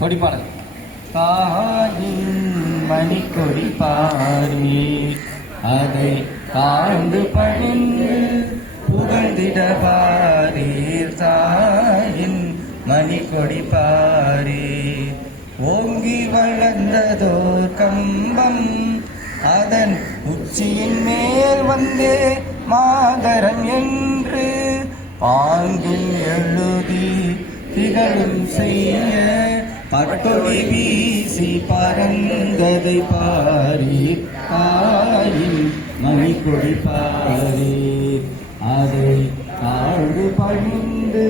கொடிப்பாடல். தாயின் மணி கொடி பாரி அதை தாழ்ந்து பணிந்து புகழ்ந்திட பாரீர். தாயின் மணி கொடி பாரி ஓங்கி வளர்ந்ததோர் கம்பம் அதன் உச்சியின் மேல் வந்தே மாதரம் என்று பாங்கில் எழுதி திகழும் செய்ய பட்டொளி வீசி பறந்ததை பாரீர். தாயின் மணி கொடி பாரீர் அதை தாழ்ந்து பணிந்து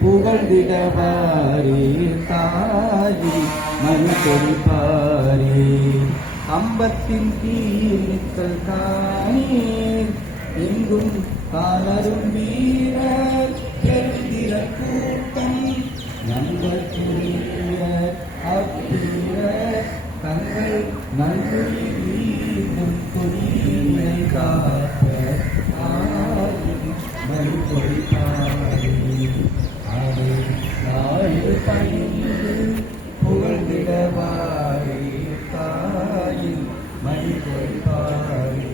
புகழ்ந்திட பாரீர். தாயின் மணி கொடி பாரீர் கம்பத்தின் கீழ்கள் காணீர் எங்கும் காலரும் வீரர் பெருந்திர கூட்டம் நண்பர் புரியர் அப்பீரர் தங்கள் நன்றி வீடும் கொடியை காப்ப தாயின் மணி கொடி பாரீர் அதை தாழ்ந்து பணிந்து புகழ்ந்திட பாரீர். தாயின் மணி கொடி பாரீர்.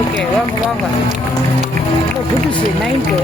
ஓகே வாங்க வாங்க. புதுசு 9th.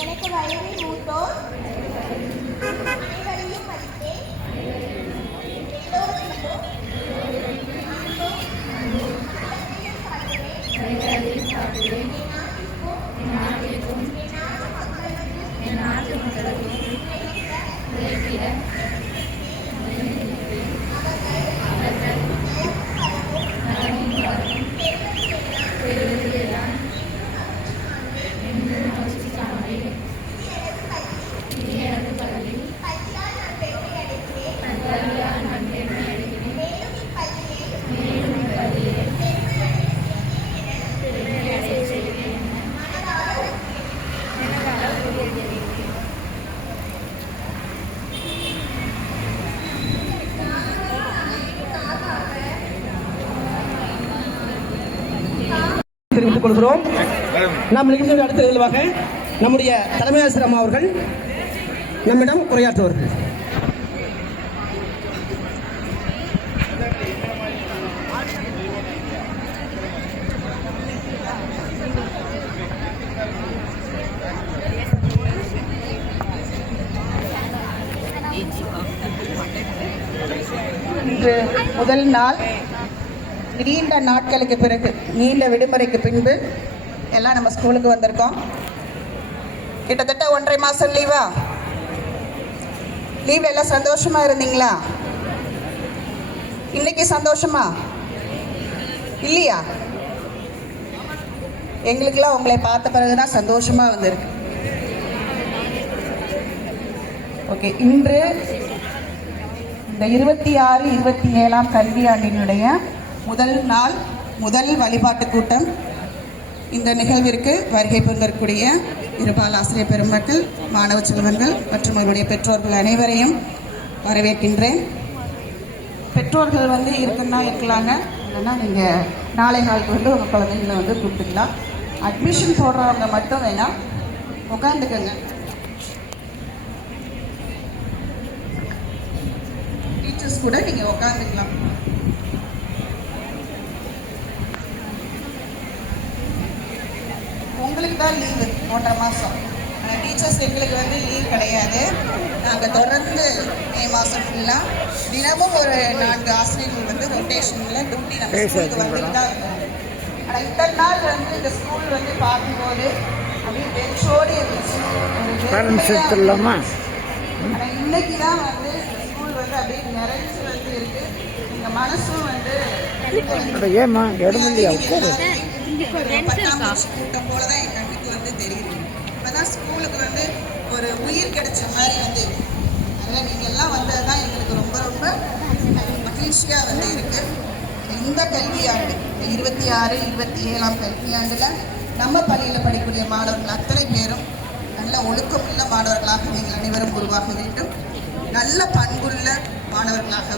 எனக்கு வயதில் மூத்தோர் அனைவரையும் மதித்தேன். எல்லோருக்கும் என் நாட்டு மக்களுக்கும் தெரிவித்துக் கொள்கிறோம். நாம் நிகழ்ச்சியில் அடுத்த நிகழ்வாக நம்முடைய தலைமை ஆசிரியர் அம்மா அவர்கள் நம்மிடம் உரையாற்றுவார்கள். இன்று முதல் நாள், நீண்ட நாட்களுக்கு பிறகு, நீண்ட விடுமுறைக்கு பின்பு எல்லாம் நம்ம ஸ்கூலுக்கு வந்திருக்கோம். கிட்டத்தட்ட 1.5 மாதம் லீவா? லீவ் எல்லாம் சந்தோஷமா இருந்தீங்களா? இன்னைக்கு சந்தோஷமா இல்லையா? எங்களுக்கெல்லாம் உங்களை பார்த்த பிறகுதான் சந்தோஷமா வந்திருக்கு. ஓகே, இன்று இந்த 26, 27ஆம் கல்வியாண்டினுடைய முதல் நாள், முதல் வழிபாட்டு கூட்டம். இந்த நிகழ்விற்கு வருகை புரிந்திருக்கக்கூடிய இருபால் ஆசிரியர் பெருமக்கள், மாணவ செல்வங்கள் மற்றும் அவருடைய பெற்றோர்கள் அனைவரையும் வரவேற்கின்றேன். பெற்றோர்கள் இருக்குன்னா இருக்கலாங்க, இல்லைன்னா நீங்கள் நாளை நாளுக்கு உங்கள் குழந்தைங்களை கூப்பிட்டுக்கலாம். அட்மிஷன் போடுறவங்க மட்டும் வேணால் உட்காந்துக்கங்க. டீச்சர்ஸ் கூட நீங்கள் உட்காந்துக்கலாம். உங்களுக்கு தான் லீவு 1.5 மாதம். டீச்சர்ஸ் எங்களுக்கு லீவ் கிடையாது. நாங்கள் தொடர்ந்து மே மாதம் ஃபுல்லாக தினமும் ஒரு 4 ஆசிரியர்கள் ரொட்டேஷனில் டியூட்டி நம்ம ஸ்கூலுக்கு வந்துட்டு தான் இருக்கோம். ஆனால் இத்தனை நாள் இந்த ஸ்கூல் பார்க்கும்போது அப்படியே பெருசோடு இருந்துச்சு. ஆனால் இன்னைக்கு தான் ஸ்கூல் அப்படியே நிறைஞ்சு இருக்கு. எங்கள் மனசும் ஏமா இடமில்லையா கூட்டம் போலதான் என் கண்ணுக்கு தெரியுது. இப்பதான் ஸ்கூலுக்கு ஒரு உயிர் கிடைச்ச மாதிரி அதனால நீங்க எல்லாம் வந்ததுதான் எங்களுக்கு ரொம்ப ரொம்ப மகிழ்ச்சியா இருக்கு. இந்த கல்வியாண்டு 26, 27ஆம் கல்வியாண்டுல நம்ம பள்ளியில படிக்கக்கூடிய மாணவர்கள் அத்தனை பேரும் நல்ல ஒழுக்கமுள்ள மாணவர்களாக நீங்கள் அனைவரும் உருவாக வேண்டும். நல்ல பண்புள்ள மாணவர்களாக